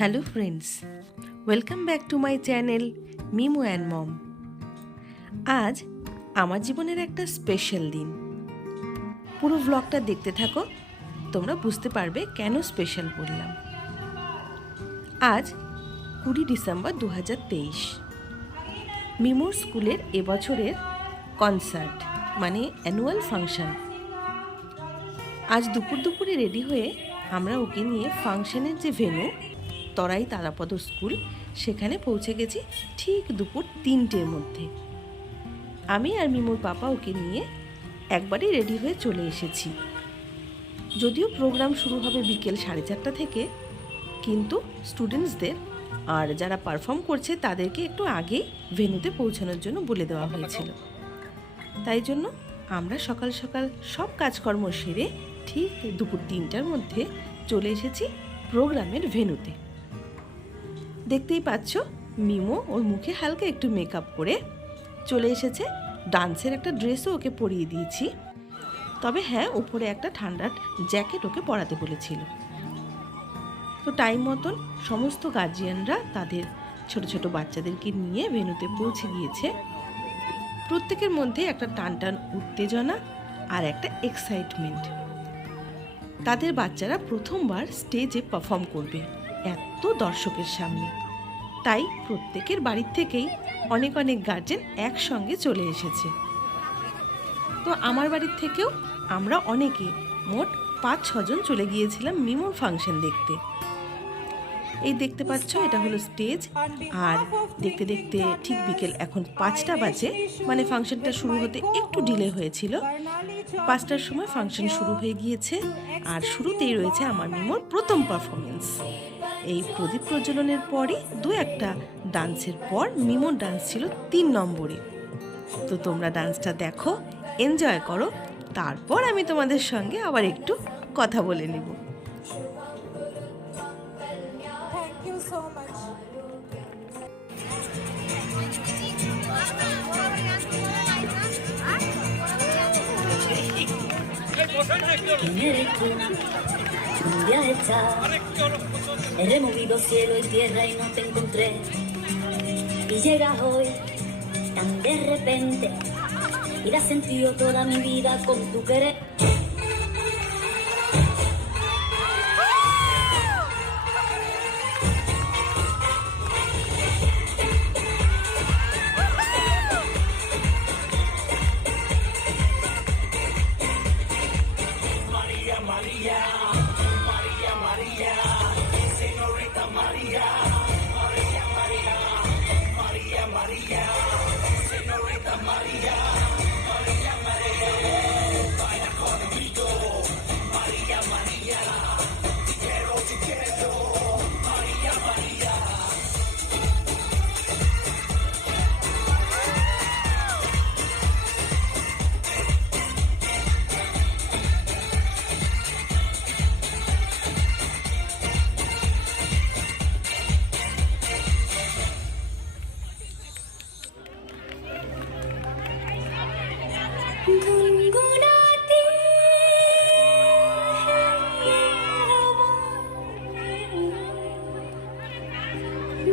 Hello friends, welcome back to my channel Mimo and mom. আজ আমার জীবনের একটা স্পেশাল দিন। পুরো ভ্লগটা দেখতে থাকো, তোমরা বুঝতে পারবে কেন স্পেশাল বললাম। আজ 20 ডিসেম্বর 2023, মিমোর স্কুলের এবছরের কনসার্ট মানে অ্যানুয়াল ফাংশন। আজ দুপুরে রেডি হয়ে আমরা ওকে নিয়ে ফাংশনের যে ভেন্যু তরাই তারাপদ স্কুল, সেখানে পৌঁছে গেছি ঠিক দুপুর 3টের মধ্যে। আমি আর মিমোর পাপা ওকে নিয়ে একবারই রেডি হয়ে চলে এসেছি। যদিও প্রোগ্রাম শুরু হবে বিকেল 4:30 থেকে, কিন্তু স্টুডেন্টসদের আর যারা পারফর্ম করছে তাদেরকে একটু আগেই ভেন্যুতে পৌঁছানোর জন্য বলে দেওয়া হয়েছিল। তাই জন্য আমরা সকাল সকাল সব কাজকর্ম সেরে ঠিক দুপুর 3টার মধ্যে চলে এসেছি প্রোগ্রামের ভেন্যুতে। দেখতেই পাচ্ছ, মিমো ওর মুখে হালকা একটু মেকআপ করে চলে এসেছে। ডান্সের একটা ড্রেসও ওকে পরিয়ে দিয়েছি, তবে হ্যাঁ, উপরে একটা ঠান্ডার জ্যাকেট ওকে পরাতে বলেছিল। তো টাইম মতন সমস্ত গার্জিয়ানরা তাদের ছোট ছোট বাচ্চাদেরকে নিয়ে ভেন্যুতে পৌঁছে গিয়েছে। প্রত্যেকের মধ্যে একটা টানটান উত্তেজনা আর একটা এক্সাইটমেন্ট। তাদের বাচ্চারা প্রথমবার স্টেজে পারফর্ম করবে এত দর্শকের সামনে, তাই প্রত্যেকের বাড়ির থেকেই অনেক অনেক গার্জেন একসঙ্গে চলে এসেছে। তো আমার বাড়ির থেকেও আমরা অনেকে, মোট 5-6 জন চলে গিয়েছিলাম মিমোর ফাংশন দেখতে। এই দেখতে পাচ্ছ, এটা হলো স্টেজ। আর দেখতে দেখতে ঠিক বিকেল এখন 5টা বাজে, মানে ফাংশনটা শুরু হতে একটু ডিলে হয়েছিল। 5টার সময় ফাংশন শুরু হয়ে গিয়েছে, আর শুরুতেই রয়েছে আমার মিমোর প্রথম পারফরমেন্স। এই প্রদীপ প্রজ্বলনের পরই একটা ডান্সের পর মিমোর ডান্স ছিল 3 নম্বরে। তো তোমরা ডান্সটা দেখো, এনজয় করো, তারপর আমি তোমাদের সঙ্গে আবার একটু কথা বলে নেব। ¿Quién eres tú? ¿Dónde has estado? He removido cielo y tierra y no te encontré. Y llegas hoy tan de repente y la has sentido toda mi vida con tu querer. गुनगुनाती है ये हवा,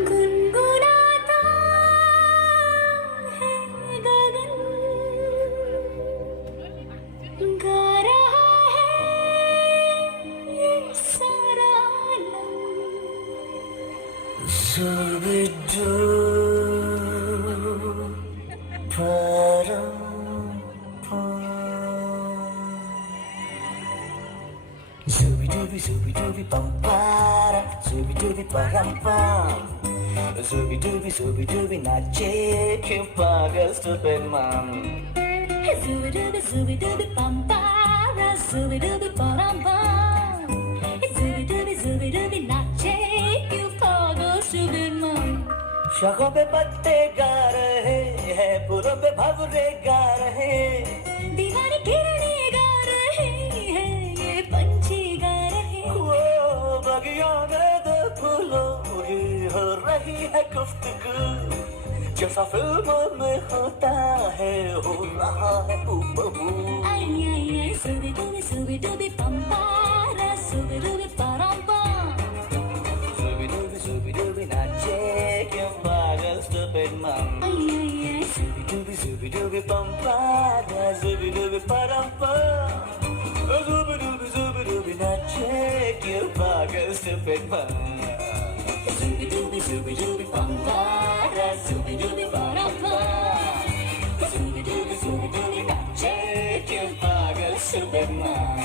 गुनगुनाता है गगन, गा रहा है ये सारा आलम। Zooby dooby zooby dooby bum para, zooby dooby param pam, zooby dooby nache que paga stupid man. Zooby dooby bum para, zooby dooby param pam, zooby dooby nache क्यों पागल stupid man. शाखों पे पत्ते गा रहे हैं, फूलों पे भंवरे गा रहे हैं, दीवानी किरणें गा रहे हैं, ये पंछी गा रहे हैं। वो बगियों में दो फूलों की हो रही है गुफ्तगू, जैसा फिल्मों में होता है हो रहा है हूबहू। आई आई आई zooby dooby bum para, zooby dooby param pam. dooby nache kya pagal stupid mom. Dooby dooby dooby bum ba, dooby dooby param pa. Dooby dooby nache kya pagal stupid mom. Dooby dooby bum ba, dooby dooby param pa. Dooby dooby nache kya pagal stupid mom.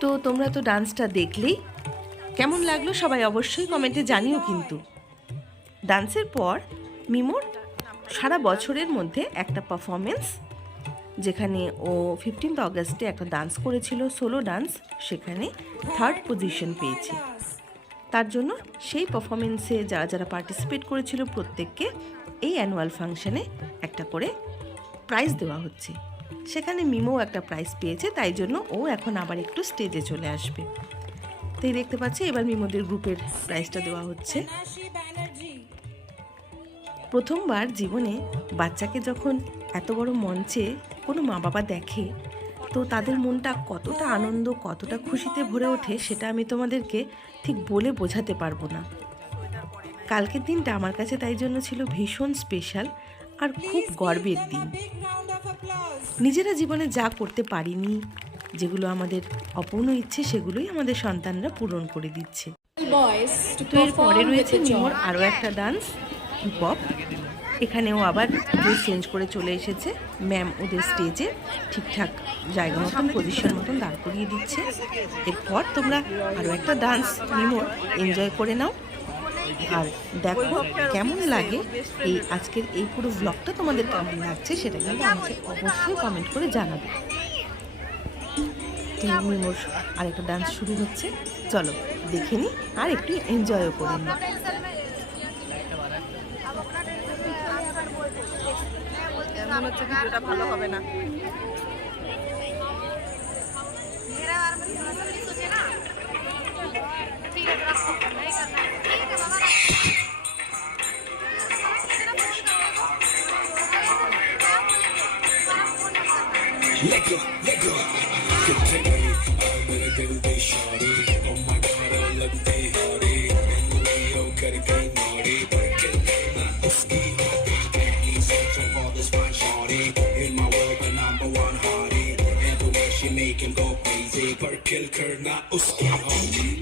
তো তোমরা তো ডান্সটা দেখলেই, কেমন লাগলো সবাই অবশ্যই কমেন্টে জানিও। কিন্তু ডান্সের পর মিমোর সারা বছরের মধ্যে একটা পারফরমেন্স, যেখানে ও 15 অগস্টে একটা ডান্স করেছিল, সোলো ডান্স, সেখানে 3rd পজিশন পেয়েছে। তার জন্য সেই পারফরমেন্সে যারা যারা পার্টিসিপেট করেছিল প্রত্যেককে এই অ্যানুয়াল ফাংশনে একটা করে প্রাইজ দেওয়া হচ্ছে। সেখানে মিমো একটা প্রাইজ পেয়েছে, তাই জন্য ও এখন আবার একটু স্টেজে চলে আসবে। তাই দেখতে পাচ্ছি এবার মিমোদের গ্রুপের প্রাইজটা দেওয়া হচ্ছে। প্রথমবার জীবনে বাচ্চাকে যখন এত বড় মঞ্চে কোনো মা বাবা দেখে, তো তাদের মনটা কতটা আনন্দ, কতটা খুশিতে ভরে ওঠে, সেটা আমি তোমাদেরকে ঠিক বলে বোঝাতে পারবো না। কালকের দিনটা আমার কাছে তাই জন্য ছিল ভীষণ স্পেশাল আর খুব গর্বের দিন। নিজেরা জীবনে যা করতে পারিনি, যেগুলো আমাদের অপূর্ণ ইচ্ছে, সেগুলোই আমাদের সন্তানরা পূরণ করে দিচ্ছে। তো এরপরে রয়েছে মিমোর আরও একটা ডান্স, হিপ হপ। এখানেও আবার ড্রেস চেঞ্জ করে চলে এসেছে। ম্যাম ওদের স্টেজে ঠিকঠাক জায়গা মতন, পজিশন মতন দাঁড় করিয়ে দিচ্ছে। এরপর তোমরা আরও একটা ডান্স মিমোর এনজয় করে নাও, আর দেখো কেমন লাগে এই আজকের এই পুরো ব্লগটা। তোমাদের কেমন লাগছে সেটা কিন্তু আমাকে অবশ্যই কমেন্ট করে জানাবে। তো মিমোর আরেকটা ডান্স শুরু হচ্ছে, চলো দেখে নিই আর একটু এনজয়ও করে নিই। মনে হচ্ছে ভিডিওটা ভালো হবে না। Let go, let go. Good thing I'm gonna do this, shawty. Oh my God, I look they hotty. And the way you cut it, get naughty. Breaking my whiskey, he's searching for this fine shawty. In my world, the number one hottie. Everywhere she make him go crazy. Per kill karna uski hottie.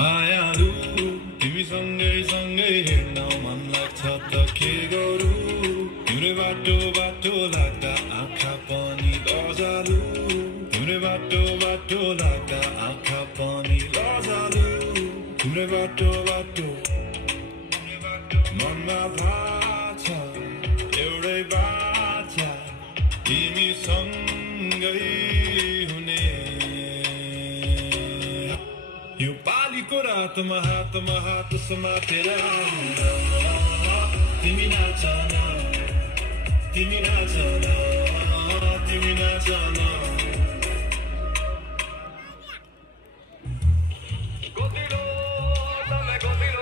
마야루 비미성게 성게 now man like tata kegoru 눈에 바토 like the akapani lozalu 눈에 바토 like the akapani lozalu 눈에 바토 mamma bhacha eurai bhacha 비미성게 hune You pali kora tuma hat sama tera Timi na jana Timi na jana Timi na jana Gotilo, dame gotilo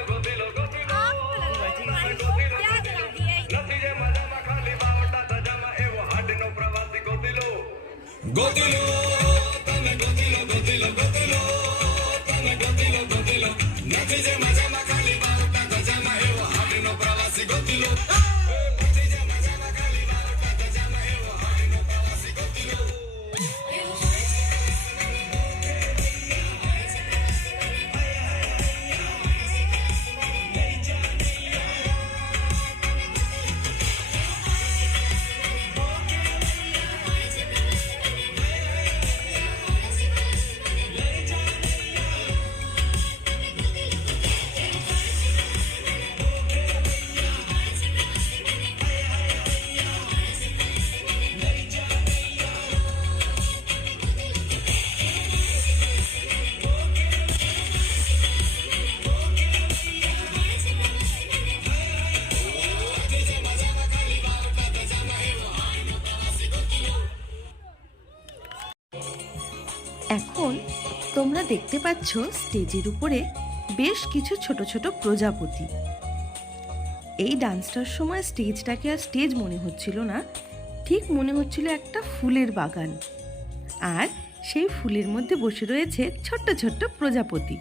এখন তোমরা দেখতে পাচ্ছ স্টেজের উপরে বেশ কিছু ছোট ছোট প্রজাপতি। এই ডান্সটার সময় স্টেজটাকে আর স্টেজ মনে হচ্ছিল না, ঠিক মনে হচ্ছিল একটা ফুলের বাগান, আর সেই ফুলের মধ্যে বসে রয়েছে ছোট্ট ছোট্ট প্রজাপতি।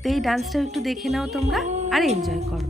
তো এই ডান্সটা একটু দেখে নাও তোমরা আর এনজয় করো।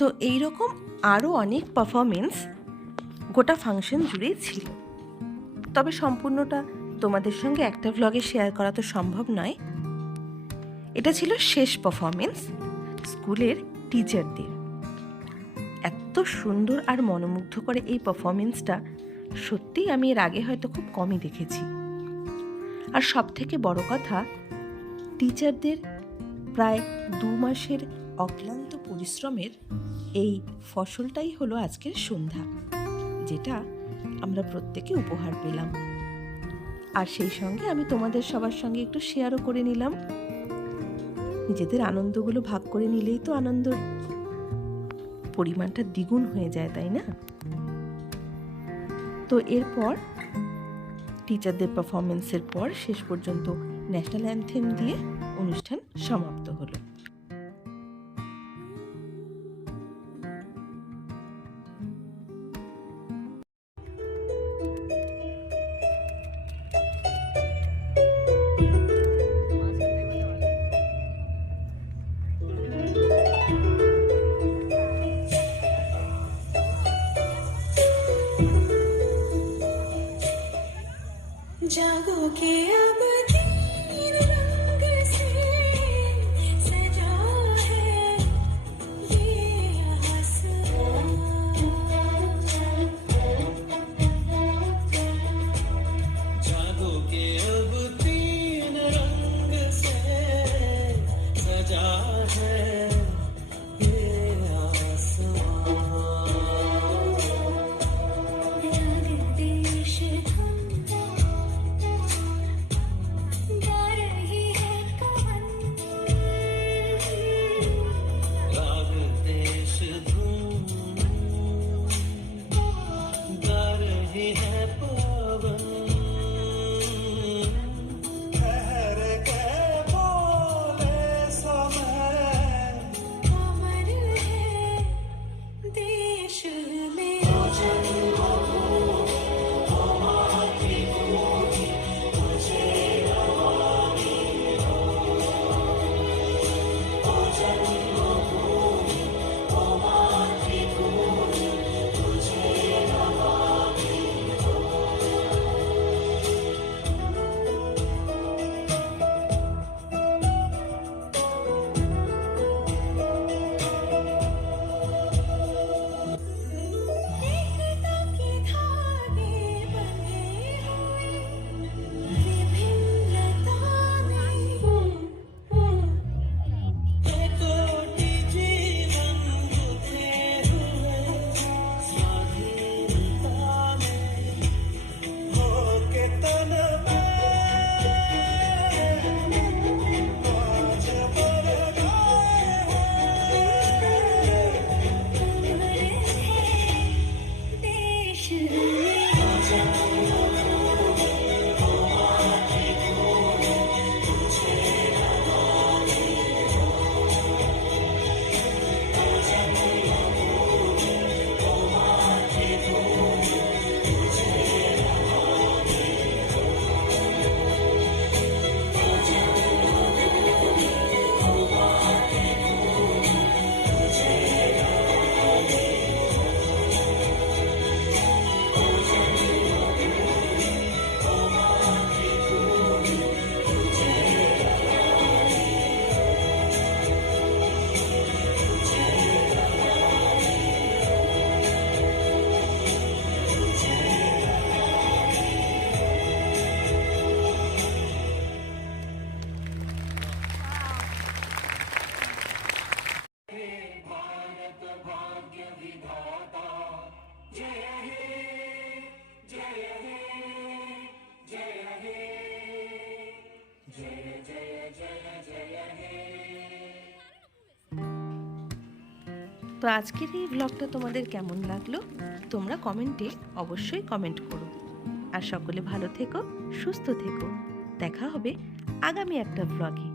তো এইরকম আরও অনেক পারফরমেন্স গোটা ফাংশন জুড়েই ছিল, তবে সম্পূর্ণটা তোমাদের সঙ্গে একটা ভ্লগে শেয়ার করা তো সম্ভব নয়। এটা ছিল শেষ পারফরমেন্স স্কুলের টিচারদের। এত সুন্দর আর মনোমুগ্ধ করে এই পারফরমেন্সটা সত্যিই আমি এর আগে হয়তো খুব কমই দেখেছি। আর সব থেকে বড় কথা, টিচারদের প্রায় 2 মাসের অক্লান্ত পরিশ্রমের এই ফসলটাই হলো আজকের সন্ধ্যা, যেটা আমরা প্রত্যেকে উপহার পেলাম। আর সেই সঙ্গে আমি তোমাদের সবার সঙ্গে একটু শেয়ারও করে নিলাম। নিজেদের আনন্দগুলো ভাগ করে নিলেই তো আনন্দর পরিমাণটা দ্বিগুণ হয়ে যায়, তাই না? তো এরপর টিচারদের পারফরমেন্সের পর শেষ পর্যন্ত ন্যাশনাল অ্যানথেম দিয়ে অনুষ্ঠান সমাপ্ত হলো। जागो के अब तीन रंग से তো আজকের এই ব্লগটা তোমাদের কেমন লাগলো তোমরা কমেন্টে অবশ্যই কমেন্ট করো। আর সকলে ভালো থেকো, সুস্থ থেকো। দেখা হবে আগামী একটা ব্লগে।